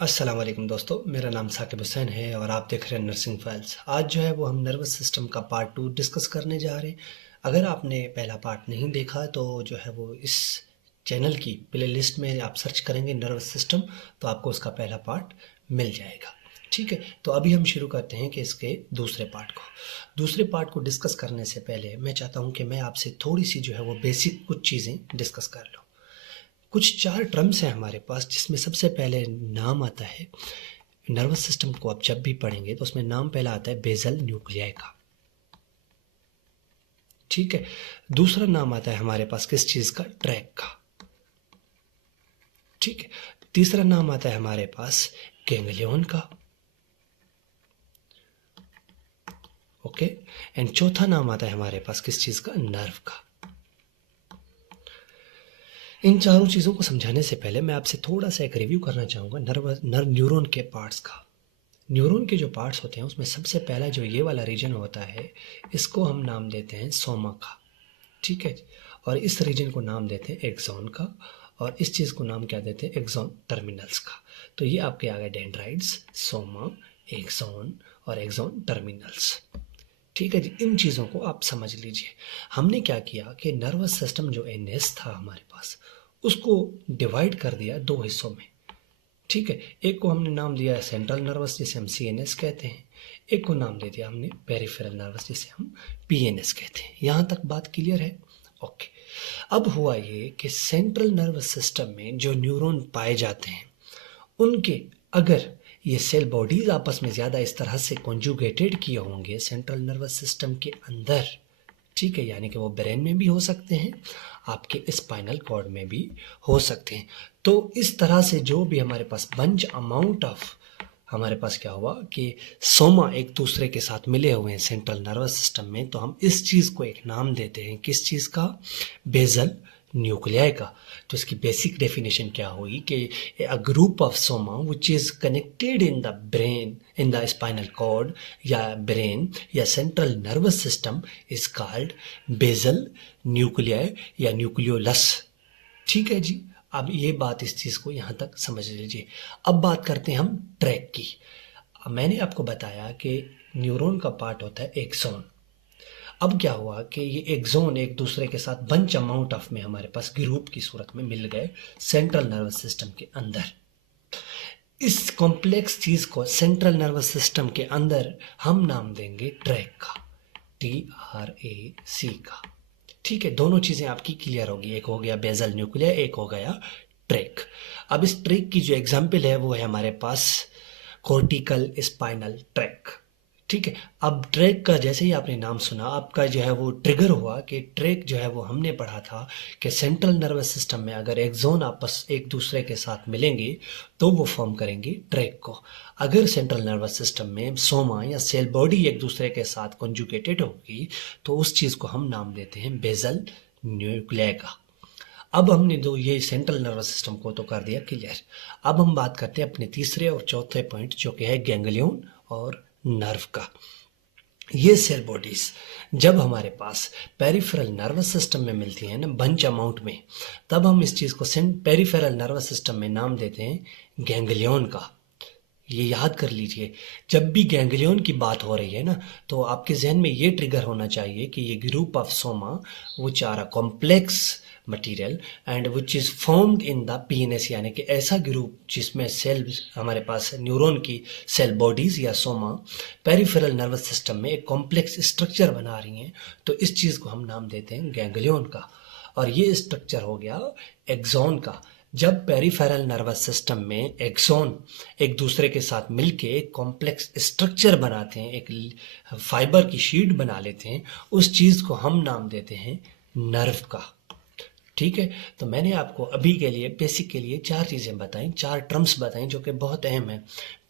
अस्सलाम वालेकुम दोस्तों, मेरा नाम साकिब हुसैन है और आप देख रहे हैं नर्सिंग फाइल्स। आज जो है वो हम नर्वस सिस्टम का पार्ट 2 डिस्कस करने जा रहे हैं। अगर आपने पहला पार्ट नहीं देखा तो जो है वो इस चैनल की प्लेलिस्ट में आप सर्च करेंगे नर्वस सिस्टम, तो आपको उसका पहला पार्ट मिल जाएगा। ठीक है, तो अभी हम शुरू करते हैं कि इसके दूसरे पार्ट को। दूसरे पार्ट को डिस्कस करने से पहले मैं चाहता हूँ कि मैं आपसे थोड़ी सी जो है वो बेसिक कुछ चीज़ें डिस्कस कर लूँ। कुछ 4 टर्म्स हैं हमारे पास, जिसमें सबसे पहले नाम आता है। नर्वस सिस्टम को आप जब भी पढ़ेंगे तो उसमें नाम पहला आता है बेसल न्यूक्लियाई का। ठीक है, दूसरा नाम आता है हमारे पास किस चीज़ का? ट्रैक का। ठीक है, तीसरा नाम आता है हमारे पास गैंग्लियन का। ओके, एंड चौथा नाम आता है हमारे पास किस चीज़ का? नर्व का। इन चारों चीज़ों को समझाने से पहले मैं आपसे थोड़ा सा एक रिव्यू करना चाहूँगा न्यूरॉन के पार्ट्स का। न्यूरॉन के जो पार्ट्स होते हैं उसमें सबसे पहला जो ये वाला रीजन होता है, इसको हम नाम देते हैं सोमा का। ठीक है, और इस रीजन को नाम देते हैं एक्सॉन का, और इस चीज़ को नाम क्या देते हैं? एक्सॉन टर्मिनल्स का। तो ये आपके आ गए डेंड्राइट्स, सोमा, एक्सॉन और एक्सॉन टर्मिनल्स। ठीक है जी, इन चीज़ों को आप समझ लीजिए। हमने क्या किया कि नर्वस सिस्टम जो एनएस था हमारे पास, उसको डिवाइड कर दिया दो हिस्सों में। ठीक है, एक को हमने नाम दिया है सेंट्रल नर्वस, जिसे हम सीएनएस कहते हैं। एक को नाम दे दिया हमने पेरिफेरल नर्वस, जिसे हम पीएनएस कहते हैं। यहाँ तक बात क्लियर है? ओके। अब हुआ ये कि सेंट्रल नर्वस सिस्टम में जो न्यूरॉन पाए जाते हैं, उनके अगर ये सेल बॉडीज आपस में ज़्यादा इस तरह से कॉन्जुगेटेड किए होंगे सेंट्रल नर्वस सिस्टम के अंदर, ठीक है, यानी कि वो ब्रेन में भी हो सकते हैं, आपके स्पाइनल कॉर्ड में भी हो सकते हैं। तो इस तरह से जो भी हमारे पास बंच अमाउंट ऑफ हमारे पास क्या हुआ कि सोमा एक दूसरे के साथ मिले हुए हैं सेंट्रल नर्वस सिस्टम में, तो हम इस चीज़ को एक नाम देते हैं किस चीज़ का? बेसल न्यूक्लियाई का। तो इसकी बेसिक डेफिनेशन क्या हुई कि a group of soma which is connected in the brain, in the spinal cord या ब्रेन या central nervous system is called basal nuclei या न्यूक्लियोलस। ठीक है जी, अब ये बात, इस चीज़ को यहाँ तक समझ लीजिए। अब बात करते हैं हम ट्रैक की। मैंने आपको बताया कि न्यूरॉन का पार्ट होता है एक्सॉन। अब क्या हुआ कि ये एक्सॉन एक दूसरे के साथ बंच अमाउंट ऑफ में हमारे पास ग्रुप की सूरत में मिल गए सेंट्रल नर्वस सिस्टम के अंदर। इस कॉम्प्लेक्स चीज़ को सेंट्रल नर्वस सिस्टम के अंदर हम नाम देंगे ट्रैक का, TRAC का। ठीक है, दोनों चीज़ें आपकी क्लियर होगी। एक हो गया बेसल न्यूक्लिया, एक हो गया ट्रैक। अब इस ट्रैक की जो एग्जाम्पल है वो है हमारे पास कॉर्टिकल स्पाइनल ट्रैक। ठीक है, अब ट्रैक का जैसे ही आपने नाम सुना, आपका जो है वो ट्रिगर हुआ कि ट्रैक जो है वो हमने पढ़ा था कि सेंट्रल नर्वस सिस्टम में अगर एक्सोन आपस एक दूसरे के साथ मिलेंगे तो वो फॉर्म करेंगे ट्रैक को। अगर सेंट्रल नर्वस सिस्टम में सोमा या सेल बॉडी एक दूसरे के साथ कॉन्जुगेटेड होगी तो उस चीज़ को हम नाम देते हैं बेसल न्यूक्लियाई का। अब हमने जो ये सेंट्रल नर्वस सिस्टम को तो कर दिया क्लियर। अब हम बात करते हैं अपने तीसरे और चौथे पॉइंट, जो कि है गैंग्लियन और नर्व का। ये सेल बॉडीज जब हमारे पास पेरिफेरल नर्वस सिस्टम में मिलती हैं ना बंच अमाउंट में, तब हम इस चीज़ को पेरिफेरल नर्वस सिस्टम में नाम देते हैं गैंग्लियन का। ये याद कर लीजिए, जब भी गैंग्लियन की बात हो रही है ना, तो आपके जहन में ये ट्रिगर होना चाहिए कि ये group of soma which are a complex material and which is formed in the PNS, यानी कि ऐसा ग्रुप जिसमें सेल हमारे पास न्यूरॉन की सेल बॉडीज़ या सोमा पेरिफेरल नर्वस सिस्टम में एक कॉम्प्लेक्स स्ट्रक्चर बना रही हैं, तो इस चीज़ को हम नाम देते हैं गैंग्लियन का। और ये स्ट्रक्चर हो गया एक्सॉन का। जब पेरिफेरल नर्वस सिस्टम में एक्सॉन एक दूसरे के साथ मिलके एक कॉम्प्लेक्स स्ट्रक्चर बनाते हैं, एक फाइबर की शीट बना लेते हैं, उस चीज़ को हम नाम देते हैं नर्व का। ठीक है, तो मैंने आपको अभी के लिए बेसिक के लिए 4 चीज़ें बताई, 4 टर्म्स बताई जो कि बहुत अहम है: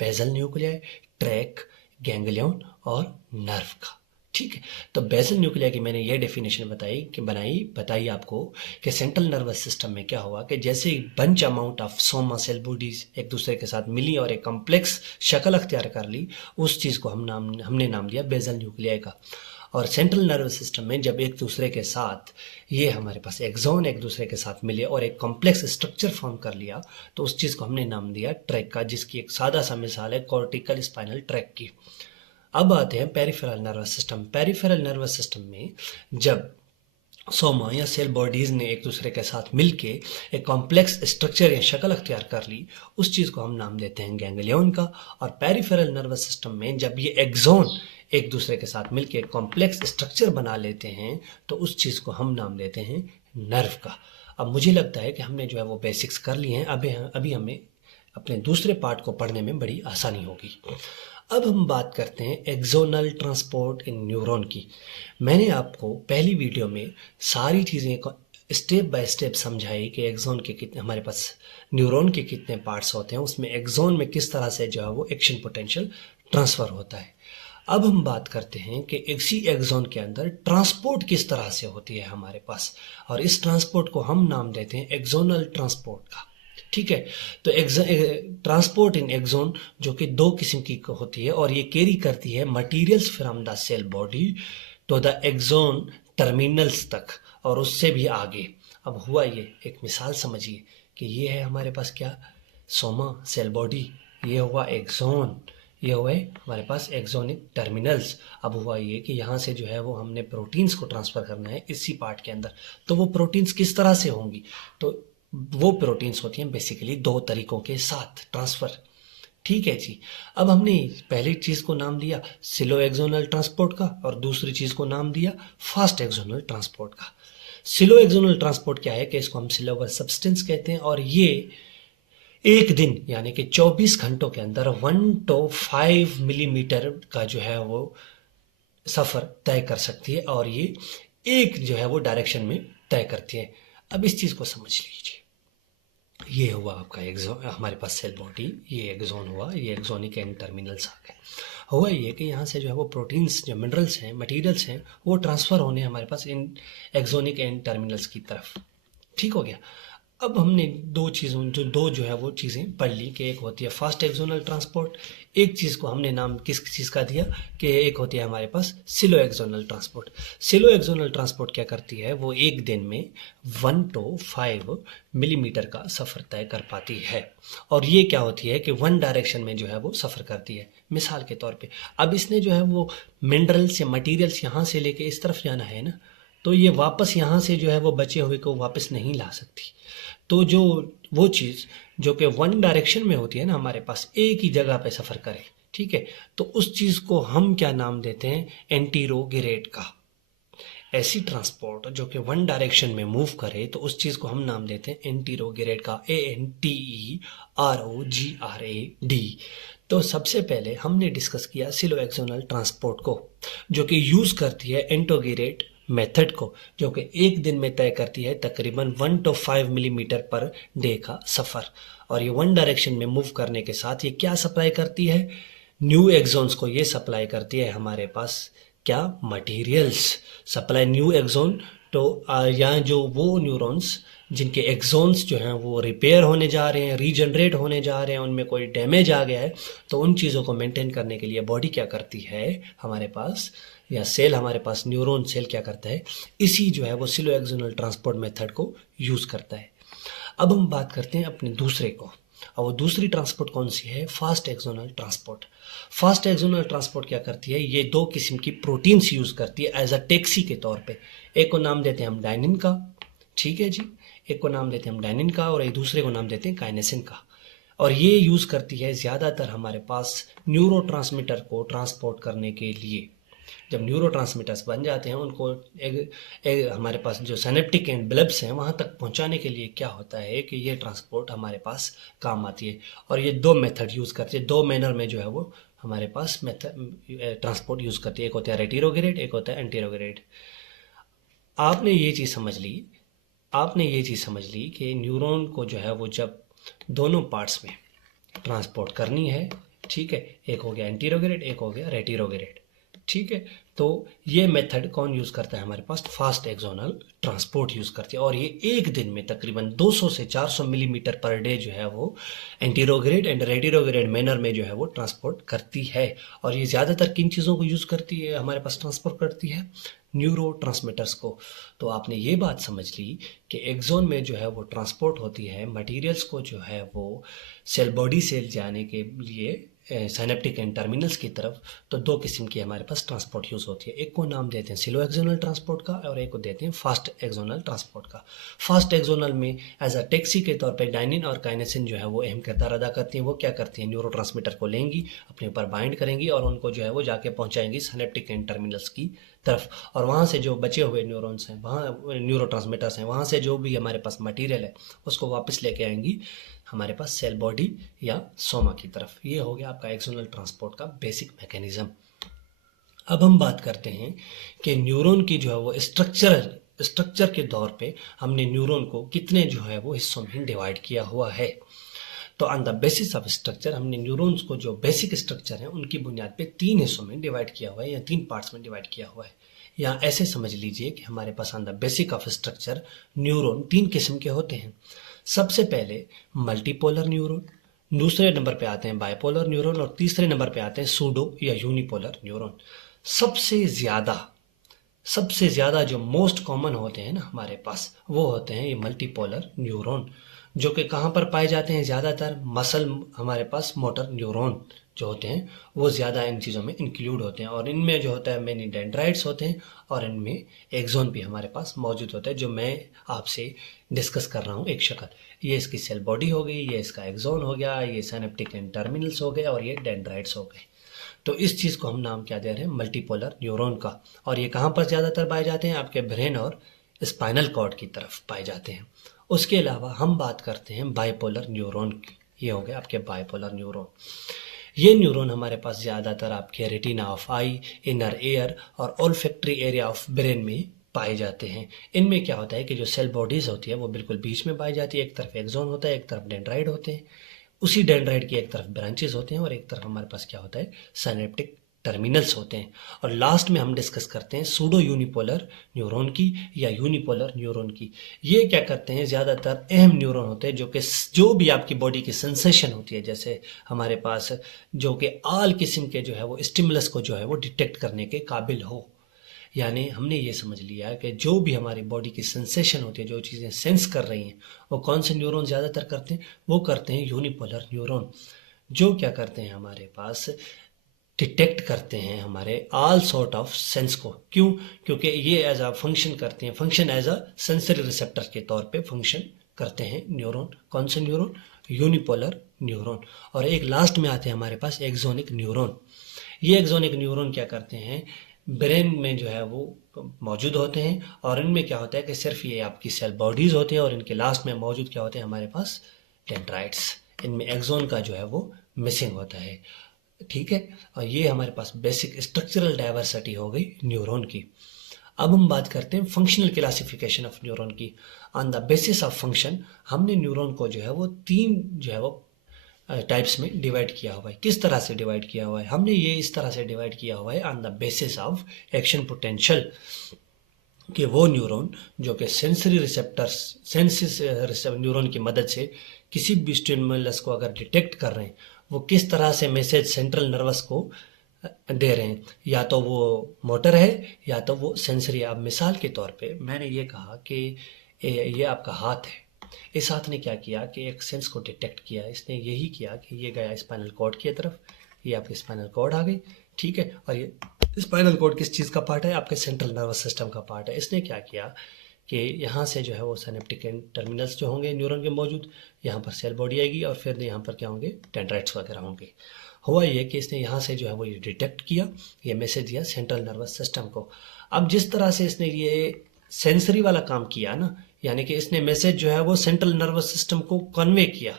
बेसल न्यूक्लियाई, ट्रैक, गैंग्लियन और नर्व का। ठीक है, तो बेसल न्यूक्लिया की मैंने ये डेफिनेशन बताई आपको कि सेंट्रल नर्वस सिस्टम में क्या हुआ कि जैसे ही bunch amount of soma cell bodies एक दूसरे के साथ मिली और एक कॉम्प्लेक्स शक्ल अख्तियार कर ली, उस चीज़ को हमने नाम दिया बेसल न्यूक्लिया का। और सेंट्रल नर्वस सिस्टम में जब एक दूसरे के साथ ये हमारे पास एक्सोन एक दूसरे के साथ मिले और एक कॉम्प्लेक्स स्ट्रक्चर फॉर्म कर लिया, तो उस चीज़ को हमने नाम दिया ट्रैक का, जिसकी एक सादा सा मिसाल है कॉर्टिकल स्पाइनल ट्रैक की। अब आते हैं peripheral nervous system. Peripheral nervous system में जब सोमा या सेल बॉडीज ने एक दूसरे के साथ मिलके एक कॉम्प्लेक्स स्ट्रक्चर या शक्ल अख्तियार कर ली, उस चीज़ को हम नाम देते हैं गैंग्लियन का। और पेरिफेरल नर्वस सिस्टम में जब ये एक्सोन एक दूसरे के साथ मिलके एक कॉम्प्लेक्स स्ट्रक्चर बना लेते हैं, तो उस चीज़ को हम नाम देते हैं नर्व का। अब मुझे लगता है कि हमने जो है वो बेसिक्स कर लिए हैं, अभी हमें अपने दूसरे पार्ट को पढ़ने में बड़ी आसानी होगी। अब हम बात करते हैं एक्सोनल ट्रांसपोर्ट इन न्यूरॉन की। मैंने आपको पहली वीडियो में सारी चीज़ें को स्टेप बाय स्टेप समझाई कि एक्सोन के कितने, हमारे पास न्यूरॉन के कितने पार्ट्स होते हैं, उसमें एक्सोन में किस तरह से जो है वो एक्शन पोटेंशियल ट्रांसफ़र होता है। अब हम बात करते हैं कि इसी एक्सोन के अंदर ट्रांसपोर्ट किस तरह से होती है हमारे पास, और इस ट्रांसपोर्ट को हम नाम देते हैं एक्सोनल ट्रांसपोर्ट का। ठीक है, तो ट्रांसपोर्ट इन एक्सोन जो कि दो किस्म की होती है और ये कैरी करती है materials from the cell body to the axon terminals तक और उससे भी आगे। अब हुआ ये, एक मिसाल समझिए कि ये है हमारे पास क्या, सोमा सेल बॉडी, ये हुआ एक्सोन, ये हुए हमारे पास एक्सोनिक टर्मिनल्स। अब हुआ ये कि यहाँ से जो है वो हमने प्रोटीन्स को ट्रांसफ़र करना है इसी पार्ट के अंदर, तो वो प्रोटीन्स किस तरह से होंगी, तो वो प्रोटीन्स होती हैं बेसिकली दो तरीकों के साथ ट्रांसफ़र। ठीक है जी। अब हमने पहली चीज़ को नाम दिया सिलो एक्सोनल ट्रांसपोर्ट का और दूसरी चीज़ को नाम दिया फास्ट एक्सोनल ट्रांसपोर्ट का। सिलो एक्सोनल ट्रांसपोर्ट क्या है कि इसको हम सिलोवर सब्सटेंस कहते हैं, और ये एक दिन यानी कि 24 घंटों के अंदर 1 to 5 मिलीमीटर का जो है वो सफ़र तय कर सकती है, और ये एक जो है वो डायरेक्शन में तय करती है। अब इस चीज़ को समझ लीजिए, ये हुआ आपका एक्सोन, हमारे पास सेल बॉडी, ये एक्सोन हुआ, ये एक्सोनिक एंड टर्मिनल्स आ गए। हुआ ये कि यहाँ से जो है वो प्रोटीन्स, जो मिनरल्स हैं, मटेरियल्स हैं, वो ट्रांसफ़र होने हमारे पास इन एक्सोनिक एंड टर्मिनल्स की तरफ। ठीक हो गया। अब हमने दो जो है वो चीज़ें पढ़ ली कि एक होती है फास्ट एक्सोनल ट्रांसपोर्ट, एक चीज़ को हमने नाम किस चीज़ का दिया कि एक होती है हमारे पास सिलो एक्सोनल ट्रांसपोर्ट। सिलो एक्सोनल ट्रांसपोर्ट क्या करती है, वो एक दिन में 1 to 5 मिलीमीटर का सफ़र तय कर पाती है, और ये क्या होती है कि वन डायरेक्शन में जो है वो सफ़र करती है। मिसाल के तौर पे अब इसने जो है वो मिनरल्स या मटीरियल्स यहाँ से लेके इस तरफ जाना है ना, तो ये वापस यहाँ से जो है वो बचे हुए को वापस नहीं ला सकती। तो जो वो चीज़ जो कि वन डायरेक्शन में होती है ना, हमारे पास एक ही जगह पे सफ़र करे, ठीक है, तो उस चीज़ को हम क्या नाम देते हैं, एंटीरोगेरेट का। ऐसी ट्रांसपोर्ट जो कि वन डायरेक्शन में मूव करे, तो उस चीज़ को हम नाम देते हैं एंटीरोगेरेट का, ANTEROGRAD। तो सबसे पहले हमने डिस्कस किया सिलो एक्सोनल ट्रांसपोर्ट को, जो कि यूज़ करती है एंटोगेरेट मेथड को, जो कि एक दिन में तय करती है तकरीबन 1 to 5 मिलीमीटर पर डे का सफ़र, और ये वन डायरेक्शन में मूव करने के साथ ये क्या सप्लाई करती है, न्यू एक्सोन्स को ये सप्लाई करती है हमारे पास क्या, मटेरियल्स सप्लाई न्यू एक्सोन। तो यहाँ जो वो न्यूरॉन्स जिनके एक्सोन्स जो हैं वो रिपेयर होने जा रहे हैं, रीजनरेट होने जा रहे हैं, उनमें कोई डैमेज आ गया है, तो उन चीज़ों को मेंटेन करने के लिए बॉडी क्या करती है हमारे पास, या सेल हमारे पास न्यूरॉन सेल क्या करता है, इसी जो है वो सिलो एक्सोनल ट्रांसपोर्ट मेथड को यूज़ करता है। अब हम बात करते हैं अपने दूसरे को, और वो दूसरी ट्रांसपोर्ट कौन सी है, fast axonal transport. Fast axonal transport क्या करती है, ये दो किस्म की प्रोटीन्स यूज़ करती है एज अ टैक्सी के तौर पे। एक को नाम देते हैं हम डायनिन का, ठीक है जी, एक को नाम देते हैं हम डायनिन का, और एक दूसरे को नाम देते हैं काइनेसिन का। और ये यूज़ करती है ज़्यादातर हमारे पास न्यूरोट्रांसमीटर को ट्रांसपोर्ट करने के लिए। जब न्यूरोट्रांसमीटर्स बन जाते हैं, उनको हमारे पास जो सिनेप्टिक एंड ब्लब्स हैं वहाँ तक पहुँचाने के लिए क्या होता है कि ये ट्रांसपोर्ट हमारे पास काम आती है, और ये दो मेथड यूज़ करती है, दो मैनर में जो है वो हमारे पास मेथड ट्रांसपोर्ट यूज़ करती है। एक होता है रेटिरोगेरेट, एक होता है एंटीरोगेरेट। आपने ये चीज़ समझ ली कि न्यूरॉन को जो है वो जब दोनों पार्ट्स में ट्रांसपोर्ट करनी है, ठीक है, एक हो गया एंटीरोगेरेट, एक हो गया रेटिरोगेरेट, ठीक है। तो ये मेथड कौन यूज़ करता है हमारे पास? फास्ट एक्सोनल ट्रांसपोर्ट यूज़ करती है, और ये एक दिन में तकरीबन 200 से 400 मिलीमीटर पर डे जो है वो एंटीरोग्रेड एंड रेडिरोग्रेड मैनर में जो है वो ट्रांसपोर्ट करती है। और ये ज़्यादातर किन चीज़ों को यूज़ करती है हमारे पास ट्रांसपोर्ट करती है? न्यूरो ट्रांसमीटर्स को। तो आपने ये बात समझ ली कि एक्सोन में जो है वो ट्रांसपोर्ट होती है मटेरियल्स को जो है वो सेल बॉडी से जाने के लिए साइनेप्टिक एंड टर्मिनल्स की तरफ। तो दो किस्म की हमारे पास ट्रांसपोर्ट यूज़ होती है, एक को नाम देते हैं स्लो एक्सोनल ट्रांसपोर्ट का और एक को देते हैं फास्ट एक्सोनल ट्रांसपोर्ट का। फास्ट एक्सोनल में एज अ टैक्सी के तौर पे डायनिन और काइनेसिन जो है वो अहम किरदार अदा करती हैं। वो क्या करती हैं? न्यूरोट्रांसमीटर को लेंगी, अपने ऊपर बाइंड करेंगी और उनको जो है वो जाके पहुंचाएंगी साइनेप्टिक एंड टर्मिनल्स की तरफ। और वहाँ से जो बचे हुए न्यूरॉन्स हैं, वहाँ न्यूरोट्रांसमीटर्स हैं, वहाँ से जो भी हमारे पास मटेरियल है उसको वापस लेके आएंगी हमारे पास सेल बॉडी या सोमा की तरफ। ये हो गया आपका एक्सोनल ट्रांसपोर्ट का बेसिक मैकेनिज्म। अब हम बात करते हैं कि न्यूरॉन की जो है वो स्ट्रक्चर के तौर पे हमने न्यूरॉन को कितने जो है वो हिस्सों में डिवाइड किया हुआ है। तो on the basis of structure हमने न्यूरॉन्स को जो बेसिक स्ट्रक्चर है उनकी बुनियाद पे 3 हिस्सों में डिवाइड किया हुआ है या 3 पार्ट्स में डिवाइड किया हुआ है। या ऐसे समझ लीजिए कि हमारे pass on the basic of structure neuron 3 किस्म के होते हैं। सबसे पहले मल्टीपोलर न्यूरॉन, दूसरे नंबर पे आते हैं बाइपोलर न्यूरॉन और तीसरे नंबर पे आते हैं सूडो या यूनिपोलर न्यूरॉन। सबसे ज़्यादा जो मोस्ट कॉमन होते हैं ना हमारे पास, वो होते हैं ये मल्टीपोलर न्यूरॉन, जो कि कहाँ पर पाए जाते हैं? ज़्यादातर मसल हमारे पास मोटर न्यूरॉन जो होते हैं वो ज़्यादा इन चीज़ों में इंक्लूड होते हैं। और इनमें जो होता है मेनी डेंड्राइट्स होते हैं और इनमें एक्सोन भी हमारे पास मौजूद होता है, जो मैं आपसे डिस्कस कर रहा हूँ एक शक्ल। ये इसकी सेल बॉडी हो गई, ये इसका एक्सोन हो गया, ये साइनेप्टिक एंड टर्मिनल्स हो गए और ये डेंड्राइट्स हो गए। तो इस चीज़ को हम नाम क्या दे रहे हैं? मल्टीपोलर न्यूरॉन का। और ये कहाँ पर ज़्यादातर पाए जाते हैं? आपके ब्रेन और स्पाइनल कॉर्ड की तरफ पाए जाते हैं। उसके अलावा हम बात करते हैं बाइपोलर न्यूरॉन की। ये हो गए आपके बाइपोलर न्यूरॉन। ये न्यूरॉन हमारे पास ज़्यादातर आपके retina of I, inner air और ओल्फैक्टरी एरिया ऑफ ब्रेन में पाए जाते हैं। इनमें क्या होता है कि जो सेल बॉडीज़ होती है वो बिल्कुल बीच में पाई जाती है। एक तरफ एक्सोन होता है, एक तरफ डेंड्राइट होते हैं। उसी डेंड्राइट की एक तरफ ब्रांचेस होते हैं और एक तरफ हमारे पास क्या होता है? साइनेप्टिक टर्मिनल्स होते हैं। और लास्ट में हम डिस्कस करते हैं सूडो यूनिपोलर न्यूरॉन की या यूनिपोलर न्यूरॉन की। ये क्या करते हैं? ज़्यादातर अहम न्यूरॉन होते हैं जो भी आपकी बॉडी की सेंसेशन होती है, जैसे हमारे पास जो कि आल किस्म के जो है वो स्टिमुलस को जो है वो डिटेक्ट करने के काबिल हो। यानी हमने ये समझ लिया कि जो भी हमारी बॉडी की सेंसेशन होती है, जो चीज़ें सेंस कर रही हैं, वो कौन से न्यूरॉन ज़्यादातर करते हैं? वो करते हैं यूनिपोलर न्यूरॉन, जो क्या करते हैं हमारे पास डिटेक्ट करते हैं हमारे ऑल सॉर्ट ऑफ सेंस को। क्यों? क्योंकि ये एज अ फंक्शन करते हैं, function as a sensory receptor के तौर पे फंक्शन करते हैं न्यूरॉन। कौन से न्यूरॉन? Unipolar neuron. और एक लास्ट में आते हैं हमारे पास एक्सोनिक न्यूरॉन। ये एक्सोनिक न्यूरॉन क्या करते हैं? ब्रेन में जो है वो मौजूद होते हैं और इनमें क्या होता है कि सिर्फ ये आपकी सेल बॉडीज़ होती हैं और इनके लास्ट में मौजूद क्या होते हैं हमारे पास? डेंड्राइट्स। इनमें एक्सोन का जो है वो मिसिंग होता है। ठीक है। और ये हमारे पास बेसिक स्ट्रक्चरल डाइवर्सिटी हो गई न्यूरॉन की। अब हम बात करते हैं फंक्शनल क्लासिफिकेशन ऑफ न्यूरॉन की। On the basis of function हमने न्यूरॉन को जो है वो 3 जो है वो टाइप्स में डिवाइड किया हुआ है। किस तरह से डिवाइड किया हुआ है? हमने ये इस तरह से डिवाइड किया हुआ है on the basis of action potential, कि वो न्यूरॉन जो कि सेंसरी रिसेप्टर्स न्यूरॉन की मदद से किसी भी स्टिमुलस को अगर डिटेक्ट कर रहे हैं, वो किस तरह से मैसेज सेंट्रल नर्वस को दे रहे हैं। या तो वो मोटर है या तो वो सेंसरी। अब मिसाल के तौर पे मैंने ये कहा कि ये आपका हाथ है। इस हाथ ने क्या किया कि एक सेंस को डिटेक्ट किया। इसने यही किया कि ये गया स्पाइनल कॉर्ड की तरफ, ये आपकी स्पाइनल कॉर्ड आ गई। ठीक है। और ये स्पाइनल कॉर्ड किस चीज़ का पार्ट है? आपके सेंट्रल नर्वस सिस्टम का पार्ट है। इसने क्या किया कि यहाँ से जो है वो साइनेप्टिक टर्मिनल्स जो होंगे न्यूरॉन के मौजूद, यहाँ पर सेल बॉडी आएगी और फिर यहाँ पर क्या होंगे? डेंड्राइट्स वगैरह होंगे। हुआ ये कि इसने यहाँ से जो है वो ये डिटेक्ट किया, ये मैसेज दिया सेंट्रल नर्वस सिस्टम को। अब जिस तरह से इसने ये सेंसरी वाला काम किया ना, यानी कि इसने मैसेज जो है वो सेंट्रल नर्वस सिस्टम को कन्वे किया,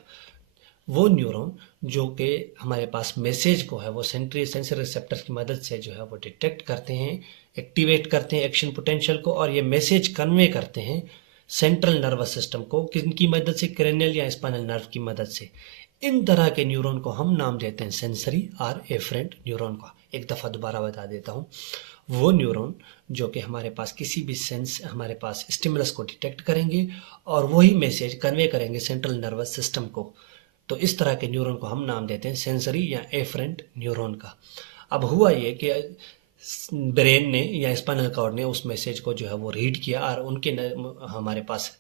वो न्यूरॉन जो कि हमारे पास मैसेज को है वो सेंसरी रिसेप्टर की मदद से जो है वो डिटेक्ट करते हैं, एक्टिवेट करते हैं एक्शन पोटेंशियल को, और ये मैसेज कन्वे करते हैं सेंट्रल नर्वस सिस्टम को। किनकी मदद से? क्रेनियल या स्पाइनल नर्व की मदद से। इन तरह के न्यूरॉन को हम नाम देते हैं सेंसरी और एफरेंट न्यूरॉन का। एक दफ़ा दोबारा बता देता हूँ। वो न्यूरॉन जो कि हमारे पास किसी भी सेंस हमारे पास स्टिमुलस को डिटेक्ट करेंगे और वही मैसेज कन्वे करेंगे सेंट्रल नर्वस सिस्टम को। तो इस तरह के न्यूरॉन को हम नाम देते हैं सेंसरी या एफरेंट न्यूरॉन का। अब हुआ ये कि ब्रेन ने या स्पाइनल कॉर्ड ने उस मैसेज को जो है वो रीड किया और उनके हमारे पास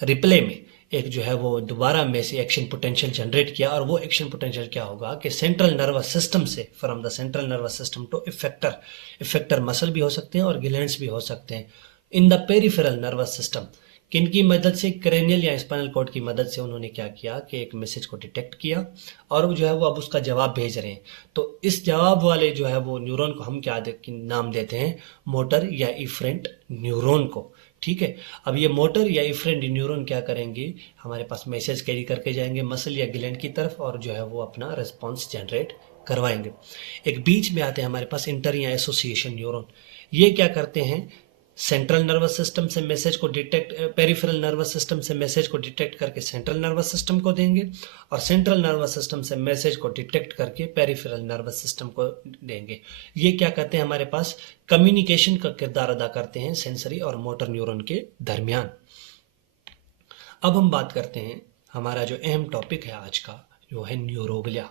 रिप्ले में एक जो है वो दोबारा में से एक्शन पोटेंशियल जनरेट किया। और वो एक्शन पोटेंशियल क्या होगा कि सेंट्रल नर्वस सिस्टम से from the central nervous system to effector muscle भी हो सकते हैं और ग्लैंड्स भी हो सकते हैं in the peripheral nervous system. किनकी मदद से? क्रेनियल या स्पाइनल कॉर्ड की मदद से उन्होंने क्या किया कि एक मैसेज को डिटेक्ट किया और वो जो है वो अब उसका जवाब भेज रहे हैं। तो इस जवाब वाले जो है वो न्यूरॉन को हम क्या नाम देते हैं? मोटर या इफरेंट न्यूरॉन को। ठीक है। अब ये मोटर या इफरेंट न्यूरॉन क्या करेंगे? हमारे पास मैसेज कैरी करके जाएंगे मसल या ग्लैंड की तरफ और जो है वो अपना रिस्पॉन्स जनरेट करवाएंगे। एक बीच में आते हैं हमारे पास इंटर या एसोसिएशन न्यूरॉन। ये क्या करते हैं? सेंट्रल नर्वस सिस्टम से मैसेज को डिटेक्ट पेरिफेरल नर्वस सिस्टम से मैसेज को डिटेक्ट करके सेंट्रल नर्वस सिस्टम को देंगे और सेंट्रल नर्वस सिस्टम से मैसेज को डिटेक्ट करके पेरिफेरल नर्वस सिस्टम को देंगे। ये क्या करते हैं? हमारे पास कम्युनिकेशन का किरदार अदा करते हैं सेंसरी और मोटर न्यूरॉन के दरमियान। अब हम बात करते हैं हमारा जो अहम टॉपिक है आज का, जो है न्यूरोग्लिया,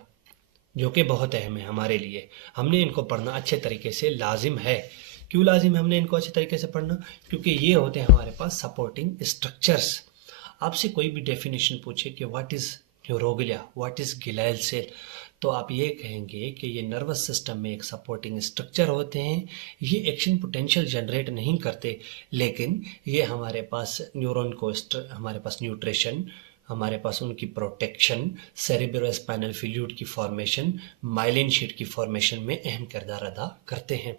जो कि बहुत अहम है हमारे लिए। हमने इनको पढ़ना अच्छे तरीके से लाजिम है। क्यों लाजिम है हमने इनको अच्छे तरीके से पढ़ना? क्योंकि ये होते हैं हमारे पास सपोर्टिंग स्ट्रक्चर्स। आपसे कोई भी डेफिनेशन पूछे कि what is neuroglia, what is glial cell, तो आप ये कहेंगे कि ये नर्वस सिस्टम में एक सपोर्टिंग स्ट्रक्चर होते हैं। ये एक्शन पोटेंशियल जनरेट नहीं करते, लेकिन ये हमारे पास न्यूरॉन को हमारे पास न्यूट्रिशन, हमारे पास उनकी प्रोटेक्शन, सेरेब्रोस्पाइनल फ्लूइड की फॉर्मेशन, माइलिन शीट की फॉर्मेशन में अहम किरदार अदा करते हैं।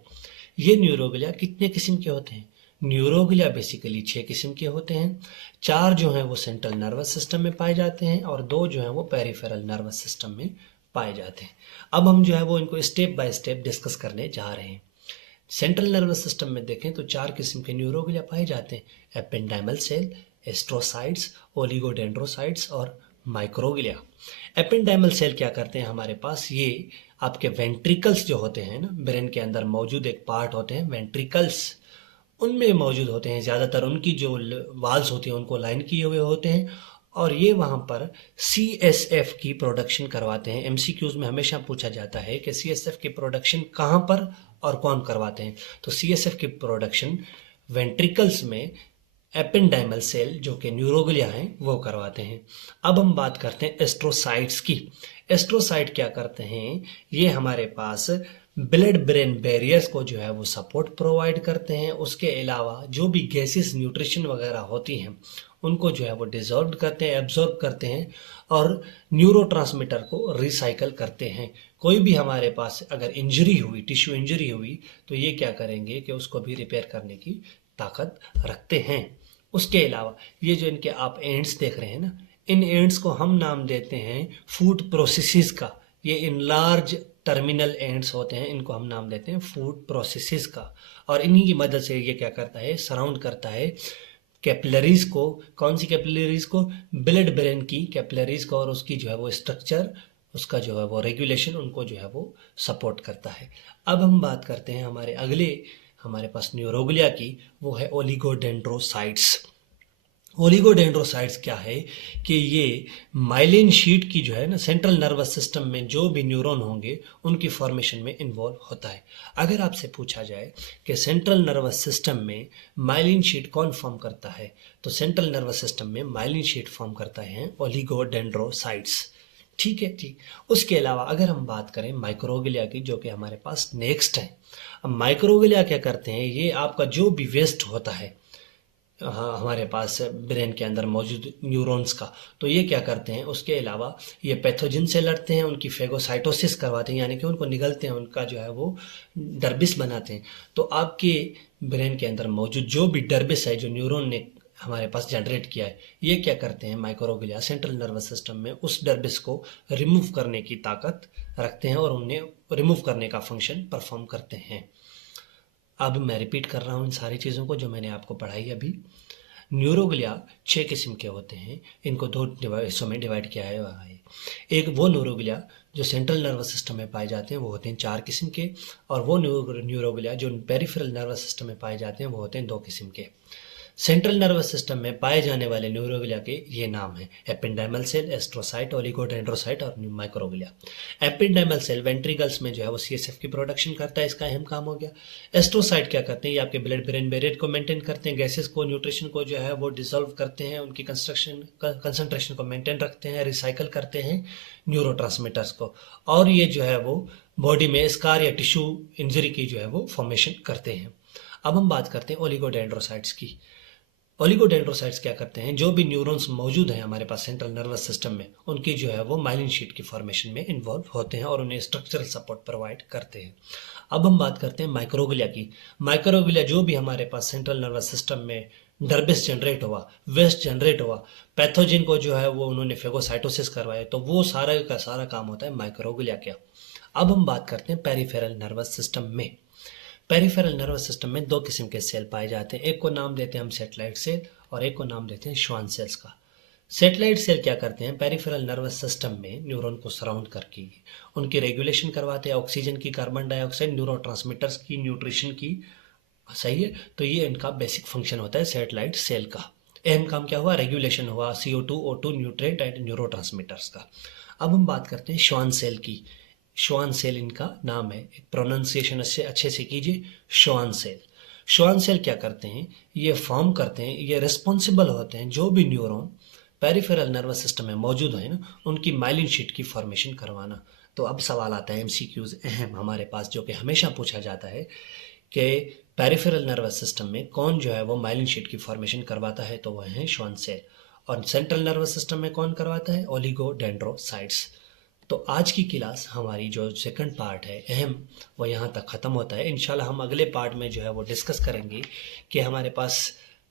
ये न्यूरोग्लिया कितने किस्म के होते हैं? न्यूरोग्लिया बेसिकली 6 किस्म के होते हैं। 4 जो हैं वो सेंट्रल नर्वस सिस्टम में पाए जाते हैं और 2 जो हैं वो पेरिफेरल नर्वस सिस्टम में पाए जाते हैं। अब हम जो है वो इनको स्टेप बाय स्टेप डिस्कस करने जा रहे हैं। सेंट्रल नर्वस सिस्टम में देखें तो 4 किस्म के न्यूरोग्लिया पाए जाते हैं: एपेंडाइमल सेल, एस्ट्रोसाइट्स, ओलिगोडेंड्रोसाइट्स और माइक्रोग्लिया। एपेंडाइमल सेल क्या करते हैं? हमारे पास ये आपके वेंट्रिकल्स जो होते हैं ना, ब्रेन के अंदर मौजूद एक पार्ट होते हैं वेंट्रिकल्स, उनमें मौजूद होते हैं। ज़्यादातर उनकी जो वाल्स होती हैं उनको लाइन किए हुए होते हैं और ये वहाँ पर CSF की प्रोडक्शन करवाते हैं। MCQs में हमेशा पूछा जाता है कि CSF की प्रोडक्शन कहाँ पर और कौन करवाते हैं? तो CSF की प्रोडक्शन वेंट्रिकल्स में एपेंडाइमल सेल जो कि न्यूरोग्लिया हैं वो करवाते हैं। अब हम बात करते हैं एस्ट्रोसाइट्स की। एस्ट्रोसाइट क्या करते हैं? ये हमारे पास ब्लड ब्रेन बैरियर्स को जो है वो सपोर्ट प्रोवाइड करते हैं। उसके अलावा जो भी गैसेस न्यूट्रिशन वगैरह होती हैं उनको जो है वो डिजॉल्व करते हैं, एब्जॉर्ब करते हैं और न्यूरोट्रांसमीटर को रिसाइकल करते हैं। कोई भी हमारे पास अगर इंजरी हुई, टिश्यू इंजरी हुई, तो ये क्या करेंगे कि उसको भी रिपेयर करने की ताकत रखते हैं। उसके अलावा ये जो इनके आप एंड्स देख रहे हैं ना, इन एंड्स को हम नाम देते हैं फूड प्रोसेसेस का। ये इन लार्ज टर्मिनल एंड्स होते हैं, इनको हम नाम देते हैं फूड प्रोसेसेस का। और इन्हीं की मदद से ये क्या करता है? सराउंड करता है कैपिलरीज को। कौन सी कैपिलरीज को? ब्लड ब्रेन की कैपिलरीज को, और उसकी जो है वो स्ट्रक्चर, उसका जो है वो रेगुलेशन, उनको जो है वो सपोर्ट करता है। अब हम बात करते हैं हमारे अगले हमारे पास न्यूरोग्लिया की, वो है ओलिगोडेंड्रोसाइट्स। ओलिगोडेंड्रोसाइट्स क्या है कि ये माइलिन शीट की जो है ना, सेंट्रल नर्वस सिस्टम में जो भी न्यूरॉन होंगे उनकी फॉर्मेशन में इन्वॉल्व होता है। अगर आपसे पूछा जाए कि सेंट्रल नर्वस सिस्टम में माइलिन शीट कौन फॉर्म करता है, तो सेंट्रल नर्वस सिस्टम में माइलिन शीट फॉर्म करता है ओलिगोडेंड्रोसाइट्स। ठीक है जी। उसके अलावा अगर हम बात करें माइक्रोग्लिया की, जो कि हमारे पास नेक्स्ट है। अब माइक्रोग्लिया क्या करते हैं? ये आपका जो भी वेस्ट होता है हमारे पास ब्रेन के अंदर मौजूद न्यूरॉन्स का, तो ये क्या करते हैं? उसके अलावा ये पैथोजन से लड़ते हैं, उनकी फेगोसाइटोसिस करवाते हैं, यानी कि उनको निगलते हैं, उनका जो है वो डर्बिस बनाते हैं। तो आपके ब्रेन के अंदर मौजूद जो भी डर्बिस है, जो न्यूरॉन ने हमारे पास जनरेट किया है, ये क्या करते हैं? माइक्रोग्लिया सेंट्रल नर्वस सिस्टम में उस डर्बिस को रिमूव करने की ताकत रखते हैं और उन्हें रिमूव करने का फंक्शन परफॉर्म करते हैं। अब मैं रिपीट कर रहा हूँ इन सारी चीज़ों को जो मैंने आपको पढ़ाई अभी। न्यूरोग्लिया 6 किस्म के होते हैं, इनको 2 हिस्सों में डिवाइड किया है। एक वो न्यूरोग्लिया जो सेंट्रल नर्वस सिस्टम में पाए जाते हैं वो होते हैं 4 किस्म के, और वो न्यूरोग्लिया जो पेरिफेरल नर्वस सिस्टम में पाए जाते हैं वो होते हैं 2 किस्म के। सेंट्रल नर्वस सिस्टम में पाए जाने वाले न्यूरोग्लिया के ये नाम हैं: एपिंडाइमल सेल, एस्ट्रोसाइट, ओलिगोडेंड्रोसाइट और माइक्रोग्लिया। एपिंडाइमल सेल वेंट्रिकल्स में जो है वो सीएसएफ की प्रोडक्शन करता है, इसका अहम काम हो गया। एस्ट्रोसाइट क्या करते हैं, ये आपके ब्लड ब्रेन बैरियर को मेंटेन करते हैं, गैसेस को, न्यूट्रिशन को जो है वो डिसॉल्व करते हैं, उनकी कंसंट्रेशन को मेंटेन रखते हैं, रिसाइकल करते हैं न्यूरोट्रांसमीटर्स को, और ये जो है वो बॉडी में स्कार या टिश्यू इंजरी की जो है वो फॉर्मेशन करते हैं। अब हम बात करते हैं ओलिगोडेंड्रोसाइट्स की। ओलिगोडेंड्रोसाइट्स क्या करते हैं, जो भी न्यूरॉन्स मौजूद हैं हमारे पास सेंट्रल नर्वस सिस्टम में, उनकी जो है वो माइलिन शीट की फॉर्मेशन में इन्वॉल्व होते हैं और उन्हें स्ट्रक्चरल सपोर्ट प्रोवाइड करते हैं। अब हम बात करते हैं माइक्रोग्लिया की। माइक्रोग्लिया जो भी हमारे पास सेंट्रल नर्वस सिस्टम में नर्वस जनरेट हुआ, वेस्ट जनरेट हुआ, पैथोजन को जो है वो उन्होंने फेगोसाइटोसिस करवाया, तो वो सारा का सारा काम होता है माइक्रोग्लिया का। अब हम बात करते हैं पेरिफेरल नर्वस सिस्टम में। पेरिफेरल नर्वस सिस्टम में 2 किस्म के सेल पाए जाते हैं, एक को नाम देते हैं हम सेटेलाइट सेल और एक को नाम देते हैं श्वान सेल्स का। सेटेलाइट सेल क्या करते हैं, पेरिफेरल नर्वस सिस्टम में न्यूरॉन को सराउंड करके उनकी रेगुलेशन करवाते हैं, ऑक्सीजन की, कार्बन डाइऑक्साइड, न्यूरोट्रांसमीटर्स की, न्यूट्रिशन की। सही है, तो ये इनका बेसिक फंक्शन होता है सेटेलाइट सेल का। अहम काम क्या हुआ, रेगुलेशन हुआ CO2, O2, nutrient and neurotransmitters का। अब हम बात करते हैं श्वान सेल की। श्वान सेल इनका नाम है, प्रोनाउंसिएशन अच्छे से कीजिए, श्वान सेल। श्वान सेल क्या करते हैं, ये फॉर्म करते हैं, ये रिस्पॉन्सिबल होते हैं जो भी न्यूरॉन पेरिफेरल नर्वस सिस्टम में मौजूद है ना, उनकी माइलिन शीट की फॉर्मेशन करवाना। तो अब सवाल आता है MCQs अहम हमारे पास, जो कि हमेशा पूछा जाता है कि पेरिफेरल नर्वस सिस्टम में कौन जो है वो माइलिन शीट की फॉर्मेशन करवाता है, तो वह है श्वान सेल। और सेंट्रल नर्वस सिस्टम में कौन करवाता है, ओलिगोडेंड्रोसाइट्स। तो आज की क्लास हमारी जो सेकंड पार्ट है अहम, वो यहाँ तक ख़त्म होता है। इंशाल्लाह हम अगले पार्ट में जो है वो डिस्कस करेंगे कि हमारे पास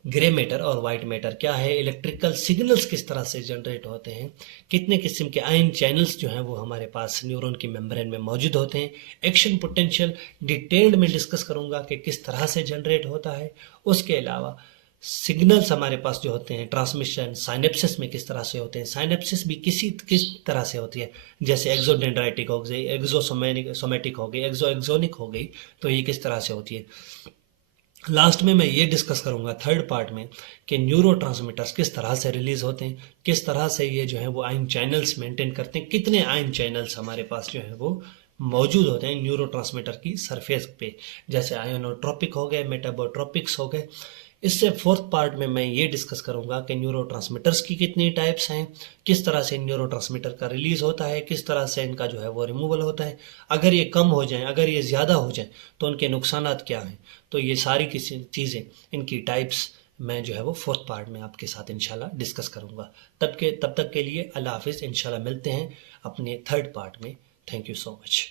ग्रे मैटर और वाइट मैटर क्या है, इलेक्ट्रिकल सिग्नल्स किस तरह से जनरेट होते हैं, कितने किस्म के आयन चैनल्स जो हैं वो हमारे पास न्यूरॉन की मेम्ब्रेन में मौजूद होते हैं, एक्शन पोटेंशियल डिटेल्ड में डिस्कस करूँगा कि किस तरह से जनरेट होता है। उसके अलावा सिग्नल्स हमारे पास जो होते हैं, ट्रांसमिशन साइनेप्सिस में किस तरह से होते हैं, साइनेप्सिस भी किस तरह से होती है, जैसे एक्सोडेंड्राइटिक हो गई, एक्सोसोमेटिक हो गई, एक्सोनिक हो गई, तो ये किस तरह से होती है। लास्ट में मैं ये डिस्कस करूंगा थर्ड पार्ट में कि न्यूरोट्रांसमीटर्स किस तरह से रिलीज होते हैं, किस तरह से ये जो है वो आयन चैनल्स मेंटेन करते हैं, कितने आयन चैनल्स हमारे पास जो है वो मौजूद होते हैं न्यूरोट्रांसमीटर की सरफेस पे, जैसे आयोनोट्रोपिक हो गए, मेटाबोट्रोपिक्स हो गए। इससे फोर्थ पार्ट में मैं ये डिस्कस करूंगा कि न्यूरोट्रांसमीटर्स की कितनी टाइप्स हैं, किस तरह से न्यूरोट्रांसमीटर का रिलीज होता है, किस तरह से इनका जो है वो रिमूवल होता है, अगर ये कम हो जाए, अगर ये ज़्यादा हो जाए तो उनके नुकसानात क्या हैं। तो ये सारी किसी चीज़ें, इनकी टाइप्स मैं जो है वो फोर्थ पार्ट में आपके साथ इंशाल्लाह डिस्कस करूंगा। तब तक के लिए अल्लाह हाफिज़। इंशाल्लाह मिलते हैं अपने थर्ड पार्ट में। Thank you so much.